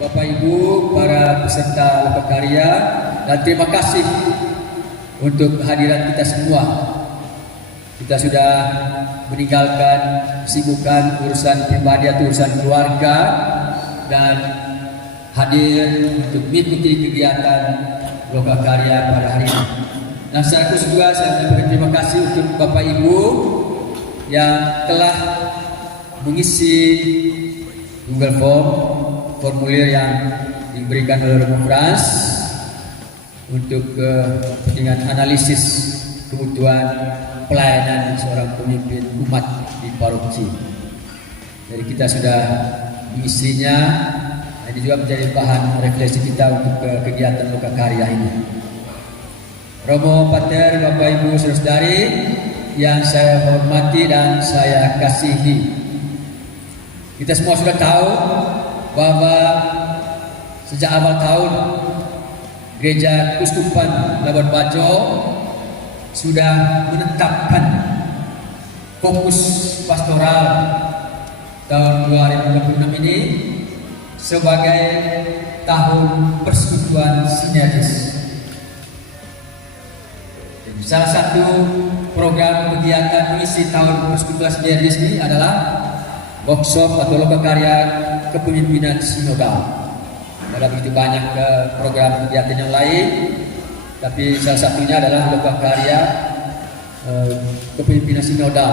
Bapak Ibu, para peserta lokakarya, dan terima kasih untuk hadirat kita semua. Kita sudah meninggalkan kesibukan urusan pribadi atau urusan keluarga dan hadir untuk mengikuti kegiatan lokakarya pada hari ini. Dan secara khusus juga saya menyampaikan terima kasih untuk Bapak Ibu yang telah mengisi Google Form, formulir yang diberikan oleh Romo Frans untuk kepentingan analisis kebutuhan pelayanan seorang pemimpin umat di paroki. Jadi kita sudah mengisinya. Ini juga menjadi bahan refleksi kita untuk kegiatan lokakarya ini. Romo Pater, Bapak Ibu Saudara-saudari yang saya hormati dan saya kasihi. Kita semua sudah tahu bahwa sejak awal tahun Gereja Keuskupan Labuan Bajo sudah menetapkan fokus pastoral tahun 2026 ini sebagai tahun persekutuan sinergis. Salah satu program kegiatan mengisi tahun persekutuan sinergis ini adalah workshop atau lokakarya kepemimpinan sinodal. Ada begitu banyak program kegiatan yang lain, tapi salah satunya adalah lokakarya kepemimpinan sinodal.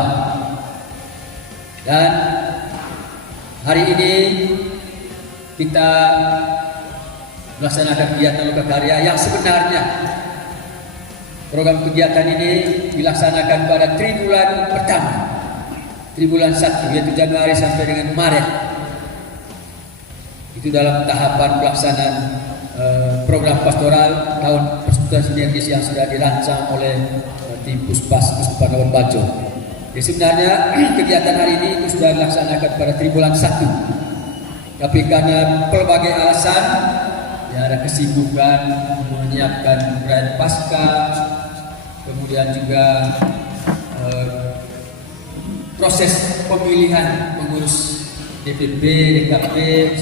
Dan hari ini kita melaksanakan kegiatan lokakarya yang sebenarnya program kegiatan ini dilaksanakan pada triwulan pertama, triwulan 1, yaitu Januari sampai dengan Maret. Itu dalam tahapan pelaksanaan program pastoral tahun persekutuan sinergis yang sudah dirancang oleh tim Puspas Keuskupan Labuan Bajo. Jadi sebenarnya kegiatan hari ini itu sudah dilaksanakan pada triwulan 1, tapi karena berbagai alasan, ya ada kesibukan menyiapkan perayaan Paskah, kemudian juga proses pemilihan pengurus DPP, DKP,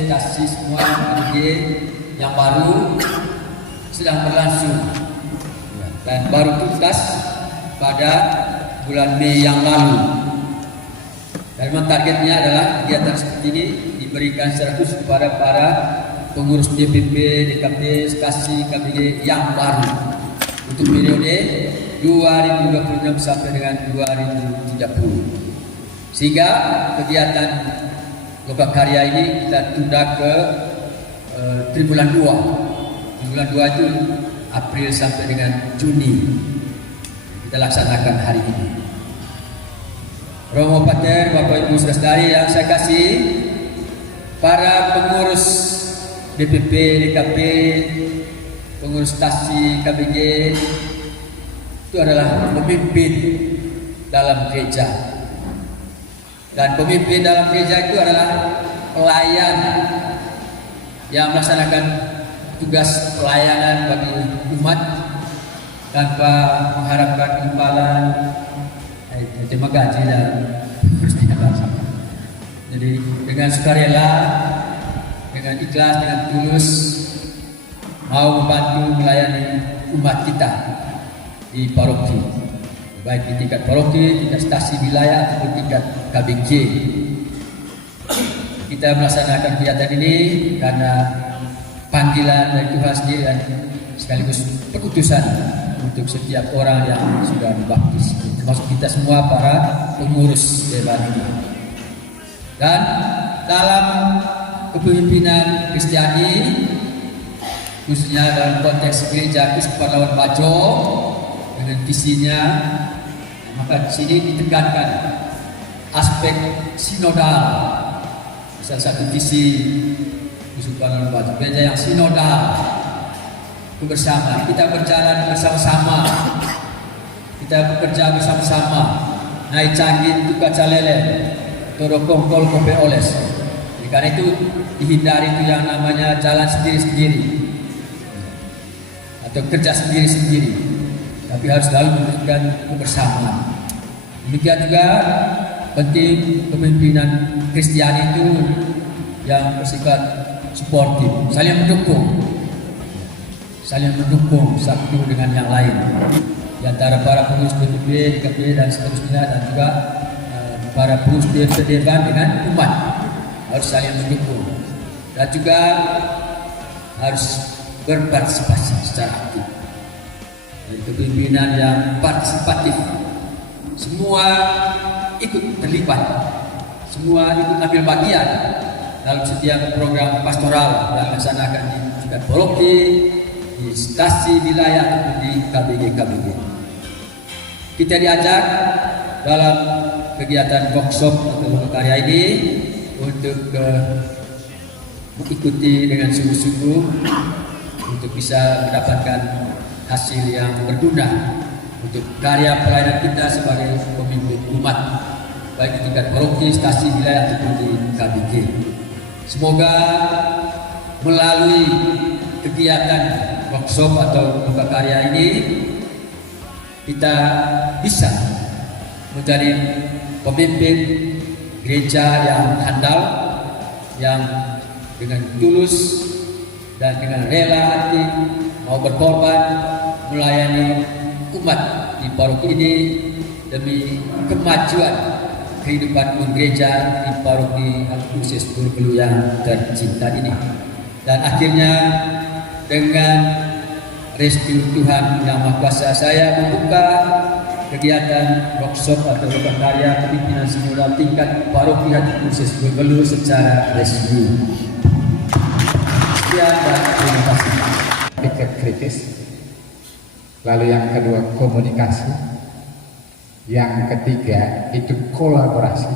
stasi semua AG yang baru sedang berlangsung dan baru tuntas pada bulan Mei yang lalu. Dan memang targetnya adalah kegiatan seperti ini diberikan secara khusus kepada para pengurus DPP, DKP, stasi, KPG yang baru untuk periode 2026 sampai dengan 2030. Sehingga kegiatan lokakarya ini kita tunda ke triwulan 2. Triwulan 2 itu April sampai dengan Juni. Kita laksanakan hari ini. Romo Pater, Bapak Ibu Saudara-saudari yang saya kasih, para pengurus DPP, DKP, pengurus stasi, KBG itu adalah pemimpin dalam gereja. Dan pemimpin dalam gereja itu adalah pelayan yang melaksanakan tugas pelayanan bagi umat tanpa mengharapkan imbalan, terima gaji dan jadi dengan sukarela, dengan ikhlas, dengan tulus mau membantu melayani umat kita di paroki, baik di tingkat paroki, tingkat stasi wilayah ataupun tingkat KBG. Kita melaksanakan kegiatan ini karena panggilan dari Tuhan sendiri dan sekaligus perutusan untuk setiap orang yang sudah dibaptis, termasuk kita semua para pengurus dewan ini. Dan dalam kepemimpinan Kristiani, khususnya dalam konteks Gereja Keuskupan Labuan Bajo dengan visinya, maka di sini ditekankan aspek sinodal. Salah satu visi Keuskupan Labuan Bajo, gereja yang sinodal, kebersamaan. Kita berjalan bersama-sama, kita bekerja bersama-sama, naik canggih tukar calele, torokong kol kope oles. Karena itu dihindari itu yang namanya jalan sendiri-sendiri atau kerja sendiri-sendiri, tapi harus selalu menunjukkan kebersamaan. Demikian juga penting kepemimpinan Kristiani itu yang bersifat suportif, saling mendukung satu dengan yang lain di antara para pengurus DPP, DKP dan seterusnya, dan juga para pengurus DPD dengan umat harus saling mendukung dan juga harus berpartisipasi secara aktif. Dan kepemimpinan yang partisipatif, semua ikut terlibat, semua ikut ambil bagian dalam setiap program pastoral yang dilaksanakan di tingkat paroki, di stasi wilayah ataupun di KBG. Kita diajak dalam kegiatan workshop atau karya ini untuk mengikuti dengan sungguh-sungguh untuk bisa mendapatkan hasil yang berguna untuk karya pelayanan kita sebagai pemimpin umat, baik di tingkat paroki, stasi wilayah ataupun di KBG. Semoga melalui kegiatan workshop atau buka karya ini kita bisa menjadi pemimpin gereja yang handal, yang dengan tulus dan dengan rela hati mau berkorban melayani umat di paroki ini demi kemajuan kehidupan gereja di paroki Al-Khusus Bulu yang tercinta ini. Dan akhirnya dengan restu Tuhan Yang Maha Kuasa, saya membuka kegiatan workshop atau karya kepimpinan sinodal tingkat paroki Al-Khusus Bulu secara resmi. Sekian dan terima kasih. Pikir kritis. Lalu yang kedua komunikasi, yang ketiga itu kolaborasi,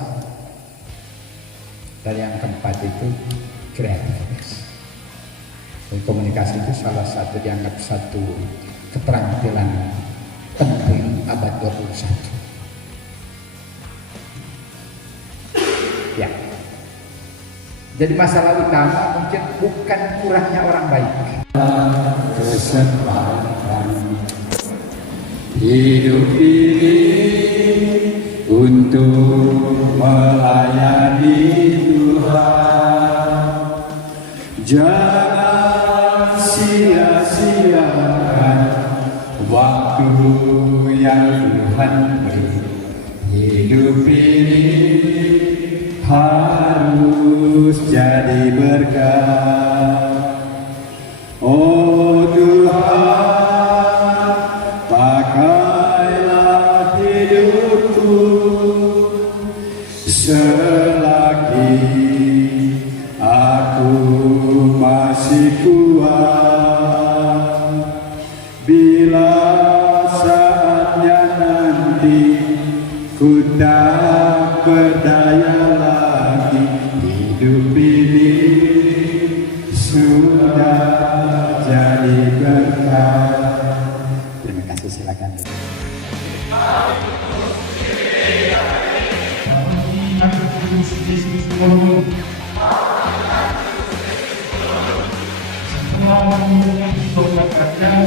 dan yang keempat itu kreativitas. Dan komunikasi itu salah satu dianggap satu keterampilan penting abad 21. Ya. Jadi masalah utama mungkin bukan kurangnya orang baik. Kesempatan hidup ini untuk melayani Tuhan, jangan sia-siakan waktu yang Tuhan beri. Hidup ini harus jadi berkah. Oh Tuhan, pakailah hidupku selagi aku masih kuat. Bila saatnya nanti ku tak berdaya lagi, hidup ini sudah jadi berkah. Terima kasih, silakan. Semua orang yang